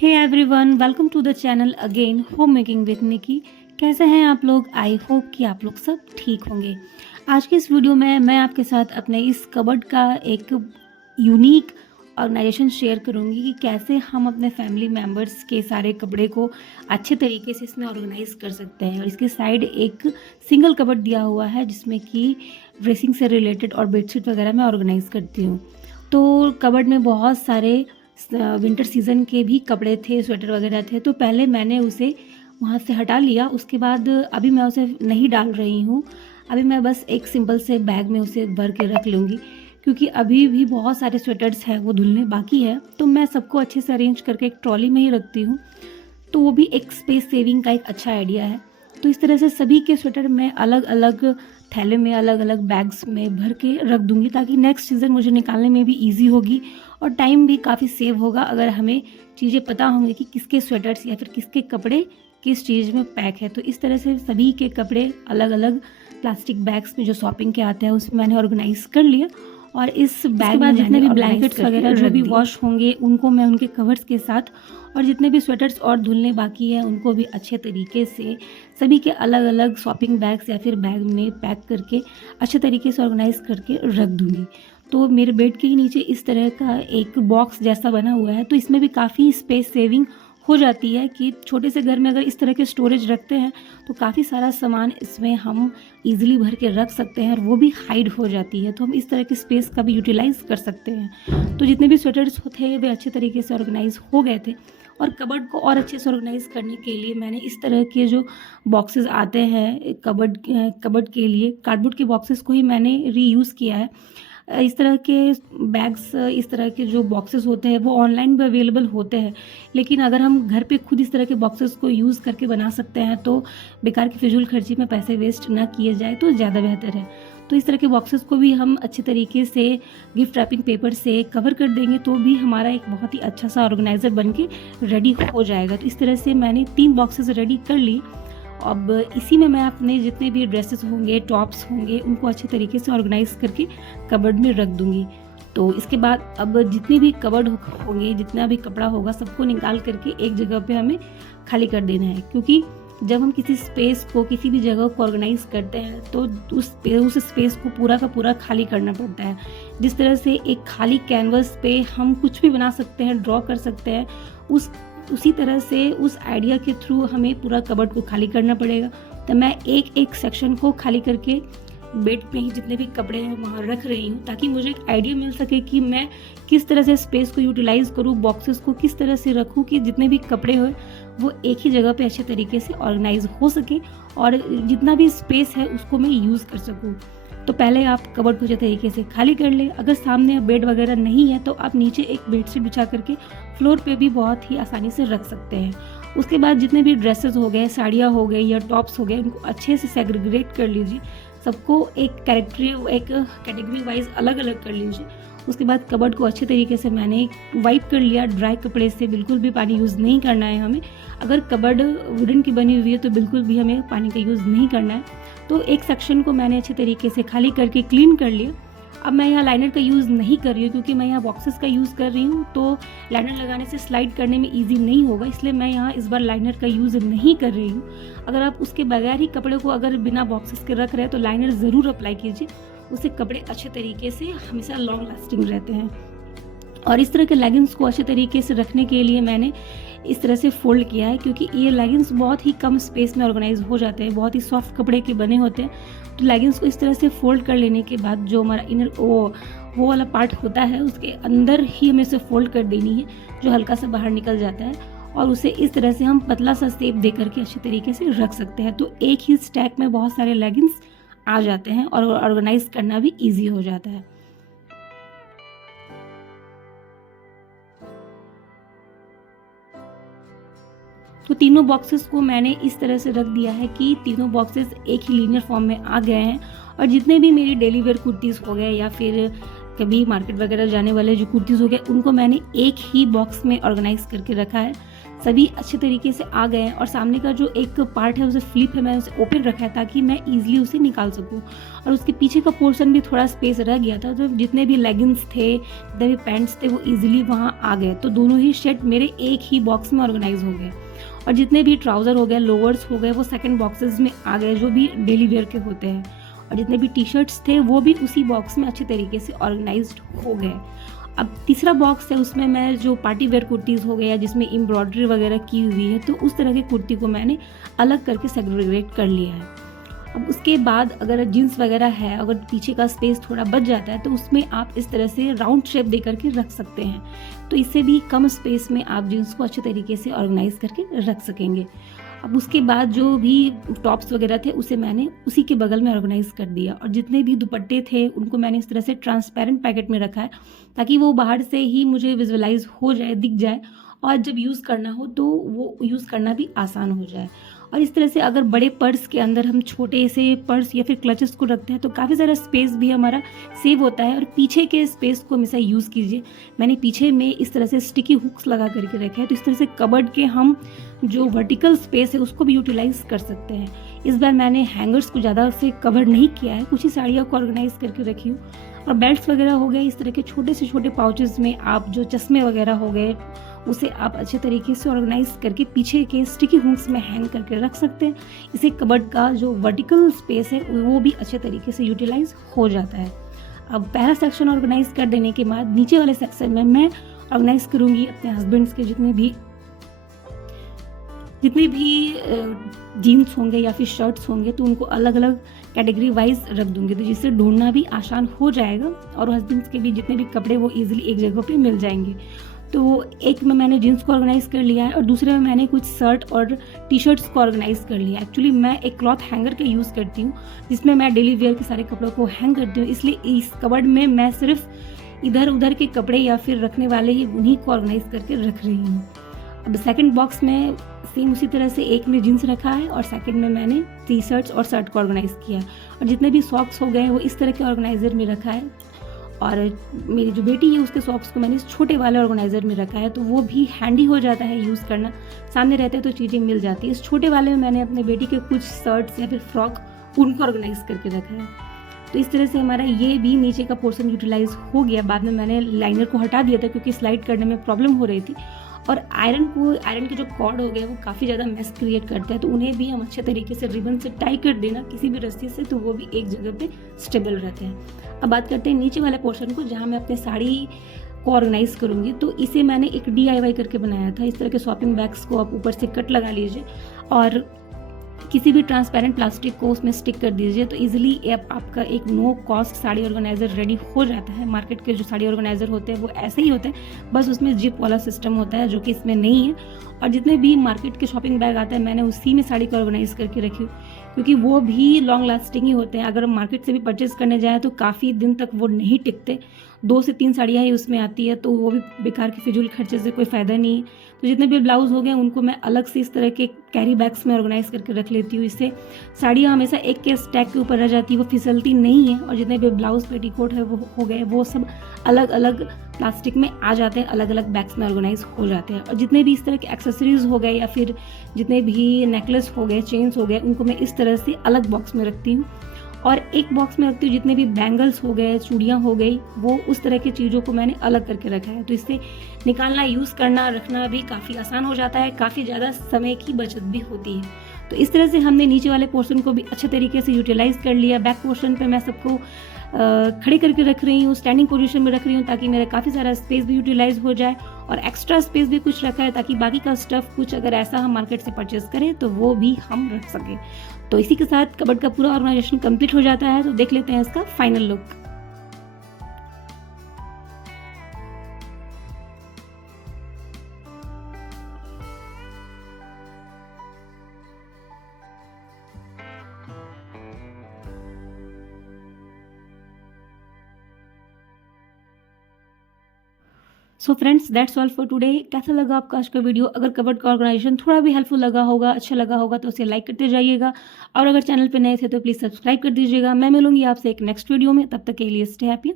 Hey everyone, welcome to the channel again home making with Nikki. कैसे हैं आप लोग? आई होप कि आप लोग सब ठीक होंगे। आज के इस वीडियो में मैं आपके साथ अपने इस कबर्ड का एक यूनिक ऑर्गेनाइजेशन शेयर करूंगी कि कैसे हम अपने फैमिली मेम्बर्स के सारे कपड़े को अच्छे तरीके से इसमें ऑर्गेनाइज कर सकते हैं। और इसके साइड एक सिंगल कबर्ड दिया हुआ है जिसमें कि ड्रेसिंग से रिलेटेड और बेडशीट वगैरह मैं ऑर्गेनाइज करती हूँ। तो कबर्ड में बहुत सारे विंटर सीज़न के भी कपड़े थे, स्वेटर वगैरह थे, तो पहले मैंने उसे वहाँ से हटा लिया। उसके बाद अभी मैं उसे नहीं डाल रही हूँ। अभी मैं बस एक सिंपल से बैग में उसे भर के रख लूँगी, क्योंकि अभी भी बहुत सारे स्वेटर्स हैं वो धुलने बाकी है। तो मैं सबको अच्छे से अरेंज करके एक ट्रॉली में ही रखती हूँ, तो वो भी एक स्पेस सेविंग का एक अच्छा आइडिया है। तो इस तरह से सभी के स्वेटर मैं अलग अलग थैले में, अलग अलग बैग्स में भर के रख दूँगी, ताकि नेक्स्ट सीज़न मुझे निकालने में भी ईजी होगी और टाइम भी काफ़ी सेव होगा अगर हमें चीज़ें पता होंगी कि किसके स्वेटर्स या फिर किसके कपड़े किस चीज़ में पैक है। तो इस तरह से सभी के कपड़े अलग अलग प्लास्टिक बैग्स में जो शॉपिंग के आते हैं उसमें मैंने ऑर्गेनाइज कर लिया। और इस बैग में जितने भी ब्लैंकेट्स वगैरह जो भी वॉश होंगे उनको मैं उनके कवर्स के साथ, और जितने भी स्वेटर्स और धुलने बाकी है उनको भी अच्छे तरीके से सभी के अलग अलग शॉपिंग बैग्स या फिर बैग में पैक करके अच्छे तरीके से ऑर्गेनाइज करके रख दूँगी। तो मेरे बेड के ही नीचे इस तरह का एक बॉक्स जैसा बना हुआ है, तो इसमें भी काफ़ी स्पेस सेविंग हो जाती है कि छोटे से घर में अगर इस तरह के स्टोरेज रखते हैं तो काफ़ी सारा सामान इसमें हम इजीली भर के रख सकते हैं और वो भी हाइड हो जाती है। तो हम इस तरह के स्पेस का भी यूटिलाइज़ कर सकते हैं। तो जितने भी स्वेटर्स थे वे अच्छे तरीके से ऑर्गेनाइज हो गए थे। और कबर्ड को और अच्छे से ऑर्गेनाइज करने के लिए मैंने इस तरह के जो बॉक्सेस आते हैं कबर्ड के लिए, कार्डबोर्ड के बॉक्सेस को ही मैंने रीयूज़ किया है। इस तरह के बैग्स, इस तरह के जो बॉक्सेस होते हैं वो ऑनलाइन भी अवेलेबल होते हैं, लेकिन अगर हम घर पे खुद इस तरह के बॉक्सेस को यूज़ करके बना सकते हैं तो बेकार की फिजूल खर्ची में पैसे वेस्ट ना किए जाए तो ज़्यादा बेहतर है। तो इस तरह के बॉक्सेस को भी हम अच्छे तरीके से गिफ्ट रैपिंग पेपर से कवर कर देंगे तो भी हमारा एक बहुत ही अच्छा सा ऑर्गेनाइज़र बन के रेडी हो जाएगा। तो इस तरह से मैंने 3 बॉक्सेस रेडी कर लिए। अब इसी में मैं अपने जितने भी ड्रेसेस होंगे, टॉप्स होंगे, उनको अच्छे तरीके से ऑर्गेनाइज करके कबर्ड में रख दूंगी। तो इसके बाद अब जितने भी कबर्ड होंगे, जितना भी कपड़ा होगा, सबको निकाल करके एक जगह पे हमें खाली कर देना है। क्योंकि जब हम किसी स्पेस को, किसी भी जगह को ऑर्गेनाइज करते हैं तो उस स्पेस को पूरा का पूरा खाली करना पड़ता है। जिस तरह से एक खाली कैनवस पे हम कुछ भी बना सकते हैं, ड्रॉ कर सकते हैं, उसी तरह से उस आइडिया के थ्रू हमें पूरा कबर्ड को खाली करना पड़ेगा। तो मैं एक एक सेक्शन को खाली करके बेड में ही जितने भी कपड़े हैं वहाँ रख रही हूँ, ताकि मुझे एक आइडिया मिल सके कि मैं किस तरह से स्पेस को यूटिलाइज़ करूँ, बॉक्सेस को किस तरह से रखूँ कि जितने भी कपड़े हो वो एक ही जगह पे अच्छे तरीके से ऑर्गेनाइज हो सके और जितना भी स्पेस है उसको मैं यूज़ कर सकूँ। तो पहले आप कबर्ड को अच्छे तरीके से खाली कर ले। अगर सामने बेड वगैरह नहीं है तो आप नीचे एक बेडशीट बिछा करके फ्लोर पे भी बहुत ही आसानी से रख सकते हैं। उसके बाद जितने भी ड्रेसेस हो गए, साड़ियाँ हो गई या टॉप्स हो गए, उनको अच्छे से सेग्रीगेट कर लीजिए। सबको एक कैटेगरी वाइज अलग अलग कर लीजिए। उसके बाद कबर्ड को अच्छे तरीके से मैंने वाइप कर लिया ड्राई कपड़े से। बिल्कुल भी पानी यूज़ नहीं करना है हमें। अगर कबर्ड वुडन की बनी हुई है तो बिल्कुल भी हमें पानी का यूज़ नहीं करना है। तो एक सेक्शन को मैंने अच्छे तरीके से खाली करके क्लीन कर लिया। अब मैं यहाँ लाइनर का यूज़ नहीं कर रही हूँ, क्योंकि मैं यहाँ बॉक्सेस का यूज़ कर रही हूँ, तो लाइनर लगाने से स्लाइड करने में इजी नहीं होगा, इसलिए मैं यहाँ इस बार लाइनर का यूज़ नहीं कर रही हूँ। अगर आप उसके बगैर ही कपड़े को अगर बिना बॉक्सेस के रख रहे हैं तो लाइनर ज़रूर अप्लाई कीजिए, उससे कपड़े अच्छे तरीके से हमेशा लॉन्ग लास्टिंग रहते हैं। और इस तरह के लेगिंग्स को अच्छे तरीके से रखने के लिए मैंने इस तरह से फोल्ड किया है, क्योंकि ये लेगिंग्स बहुत ही कम स्पेस में ऑर्गेनाइज हो जाते हैं, बहुत ही सॉफ्ट कपड़े के बने होते हैं। तो लेगिंग्स को इस तरह से फोल्ड कर लेने के बाद जो हमारा इनर वो वाला पार्ट होता है उसके अंदर ही हमें इसे फोल्ड कर देनी है, जो हल्का सा बाहर निकल जाता है, और उसे इस तरह से हम पतला सा शेप दे करके अच्छे तरीके से रख सकते हैं। तो एक ही स्टैक में बहुत सारे लेगिंग्स आ जाते हैं और ऑर्गेनाइज करना भी ईजी हो जाता है। तो तीनों बॉक्सेस को मैंने इस तरह से रख दिया है कि तीनों बॉक्सेस एक ही लीनियर फॉर्म में आ गए हैं। और जितने भी मेरी डेली वेयर कुर्तीज़ हो गए या फिर कभी मार्केट वगैरह जाने वाले जो कुर्तीज़ हो गए, उनको मैंने एक ही बॉक्स में ऑर्गेनाइज करके रखा है। सभी अच्छे तरीके से आ गए हैं और सामने का जो एक पार्ट है उसे फ्लिप है, मैंने उसे ओपन रखा है ताकि मैं ईजिली उसे निकाल सकूँ। और उसके पीछे का पोर्शन भी थोड़ा स्पेस रह गया था, तो जितने भी लेगिंग्स थे, जितने भी पैंट्स थे, वो ईजिली वहाँ आ गए। तो दोनों ही शर्ट मेरे एक ही बॉक्स में ऑर्गेनाइज हो गए और जितने भी ट्राउज़र हो गए, लोअर्स हो गए, वो सेकंड बॉक्सेस में आ गए जो भी डेली वेयर के होते हैं। और जितने भी टी शर्ट्स थे वो भी उसी बॉक्स में अच्छे तरीके से ऑर्गेनाइज्ड हो गए। अब तीसरा बॉक्स है, उसमें मैं जो पार्टी वेयर कुर्तीज़ हो गया जिसमें एम्ब्रॉयडरी वगैरह की हुई है, तो उस तरह की कुर्ती को मैंने अलग करके सेग्रीगेट कर लिया है। अब उसके बाद अगर जीन्स वगैरह है, अगर पीछे का स्पेस थोड़ा बच जाता है तो उसमें आप इस तरह से राउंड शेप दे करके रख सकते हैं, तो इससे भी कम स्पेस में आप जीन्स को अच्छे तरीके से ऑर्गेनाइज करके रख सकेंगे। अब उसके बाद जो भी टॉप्स वगैरह थे उसे मैंने उसी के बगल में ऑर्गेनाइज कर दिया और जितने भी दुपट्टे थे उनको मैंने इस तरह से ट्रांसपेरेंट पैकेट में रखा है ताकि वो बाहर से ही मुझे विजुअलाइज हो जाए, दिख जाए और जब यूज़ करना हो तो वो यूज़ करना भी आसान हो जाए। और इस तरह से अगर बड़े पर्स के अंदर हम छोटे से पर्स या फिर क्लचेस को रखते हैं तो काफ़ी सारा स्पेस भी हमारा सेव होता है। और पीछे के स्पेस को हमेशा यूज़ कीजिए। मैंने पीछे में इस तरह से स्टिकी हुक्स लगा करके रखे हैं, तो इस तरह से कबर्ड के हम जो वर्टिकल स्पेस है उसको भी यूटिलाइज कर सकते हैं। इस बार मैंने हैंगर्स को ज़्यादा से कवर नहीं किया है, कुछ ही साड़ियों को ऑर्गेनाइज करके रखी हूँ। और बेल्ट्स वगैरह हो गए, इस तरह के छोटे से छोटे पाउचेस में आप जो चश्मे वगैरह हो गए उसे आप अच्छे तरीके से ऑर्गेनाइज करके पीछे के स्टिकी हुक्स में हैंग करके रख सकते हैं। इसे कबर्ड का जो वर्टिकल स्पेस है वो भी अच्छे तरीके से यूटिलाइज हो जाता है। अब पहला सेक्शन ऑर्गेनाइज कर देने के बाद नीचे वाले सेक्शन में मैं ऑर्गेनाइज करूँगी अपने हस्बैंड्स के जितने भी जीन्स होंगे या फिर शर्ट्स होंगे, तो उनको अलग अलग कैटेगरी वाइज रख दूंगी, तो जिससे ढूंढना भी आसान हो जाएगा और हस्बैंड्स के भी जितने भी कपड़े वो इजीली एक जगह पे मिल जाएंगे। तो एक में मैंने जीन्स को ऑर्गेनाइज कर लिया है और दूसरे में मैंने कुछ शर्ट और टी शर्ट्स को ऑर्गेनाइज कर लिया है। एक्चुअली मैं एक क्लॉथ हैंगर का यूज़ करती हूँ जिसमें मैं डेली वेयर के सारे कपड़ों को हैंग करती हूँ, इसलिए इस कबर्ड में मैं सिर्फ इधर उधर के कपड़े या फिर रखने वाले ही उन्हीं को ऑर्गेनाइज करके रख रही हूँ। अब सेकंड बॉक्स में सेम उसी तरह से एक में जीन्स रखा है और सेकंड में मैंने टी शर्ट्स और शर्ट को ऑर्गेनाइज किया और जितने भी सॉक्स हो गए वो इस तरह के ऑर्गेनाइजर में रखा है। और मेरी जो बेटी है उसके सॉक्स को मैंने इस छोटे वाले ऑर्गेनाइजर में रखा है, तो वो भी हैंडी हो जाता है यूज़ करना, सामने रहते हैं तो चीज़ें मिल जाती है। इस छोटे वाले में मैंने अपने बेटी के कुछ शर्ट्स या फिर फ्रॉक उनको ऑर्गेनाइज करके रखा है। तो इस तरह से हमारा ये भी नीचे का पोर्शन यूटिलाइज हो गया। बाद में मैंने लाइनर को हटा दिया था क्योंकि स्लाइड करने में प्रॉब्लम हो रही थी और आयरन के जो कॉर्ड हो गए वो काफ़ी ज़्यादा मेस क्रिएट करते हैं, तो उन्हें भी हम अच्छे तरीके से रिबन से टाई कर देना किसी भी रस्सी से, तो वो भी एक जगह पे स्टेबल रहते हैं। अब बात करते हैं नीचे वाले पोर्शन को जहाँ मैं अपने साड़ी को ऑर्गेनाइज करूँगी। तो इसे मैंने एक DIY करके बनाया था। इस तरह के शॉपिंग बैग्स को आप ऊपर से कट लगा लीजिए और किसी भी ट्रांसपेरेंट प्लास्टिक को उसमें स्टिक कर दीजिए, तो इजीली आपका एक no cost sari organiser ready हो जाता है। मार्केट के जो साड़ी ऑर्गेनाइज़र होते हैं वो ऐसे ही होते हैं, बस उसमें जिप वाला सिस्टम होता है जो कि इसमें नहीं है। और जितने भी मार्केट के शॉपिंग बैग आते हैं मैंने उसी में साड़ी को ऑर्गेनाइज करके रखी क्योंकि वो भी लॉन्ग लास्टिंग ही होते हैं। अगर हम मार्केट से भी परचेज़ करने जाएँ तो काफ़ी दिन तक वो नहीं टिकते, 2 से 3 साड़ियाँ ही उसमें आती है, तो वो भी बेकार के फिजूल खर्चे से कोई फ़ायदा नहीं है। तो जितने भी ब्लाउज़ हो गए उनको मैं अलग से इस तरह के कैरी बैग्स में ऑर्गेनाइज करके रख लेती हूँ। इससे साड़ियाँ हमेशा एक के स्टैक के ऊपर रह जाती है, वो फिसलती नहीं है। और जितने भी ब्लाउज़ पेटीकोट है वो हो गए वो सब अलग अलग प्लास्टिक में आ जाते हैं, अलग अलग बैग्स में ऑर्गेनाइज हो जाते हैं। और जितने भी इस तरह के एक्सेसरीज़ हो गए या फिर जितने भी नेकलेस हो गए, चेन्स हो गए, उनको मैं इस तरह से अलग बॉक्स में रखती हूँ। और एक बॉक्स में रखती हूँ जितने भी बैंगल्स हो गए, चूड़ियाँ हो गई, वो उस तरह की चीज़ों को मैंने अलग करके रखा है। तो इससे निकालना, यूज़ करना, रखना भी काफ़ी आसान हो जाता है, काफ़ी ज़्यादा समय की बचत भी होती है। तो इस तरह से हमने नीचे वाले पोर्शन को भी अच्छे तरीके से यूटिलाइज़ कर लिया। बैक पोर्शन पे मैं सबको खड़े करके रख रही हूँ, स्टैंडिंग पोजीशन में रख रही हूँ ताकि मेरा काफ़ी सारा स्पेस भी यूटिलाइज हो जाए। और एक्स्ट्रा स्पेस भी कुछ रखा है ताकि बाकी का स्टफ़ कुछ अगर ऐसा हम मार्केट से परचेज़ करें तो वो भी हम रख सकें। तो इसी के साथ कबर्ड का पूरा ऑर्गेनाइजेशन कंप्लीट हो जाता है। तो देख लेते हैं इसका final look. So friends, that's all for today. कैसा लगा आपका आज का वीडियो? अगर कबर्ड का ऑर्गेनाइजेशन थोड़ा भी हेल्पफुल लगा होगा, अच्छा लगा होगा तो उसे लाइक करते जाइएगा और अगर चैनल पे नए थे तो प्लीज़ सब्सक्राइब कर दीजिएगा। मैं मिलूंगी आपसे एक नेक्स्ट वीडियो में, तब तक के लिए स्टे हैप्पी।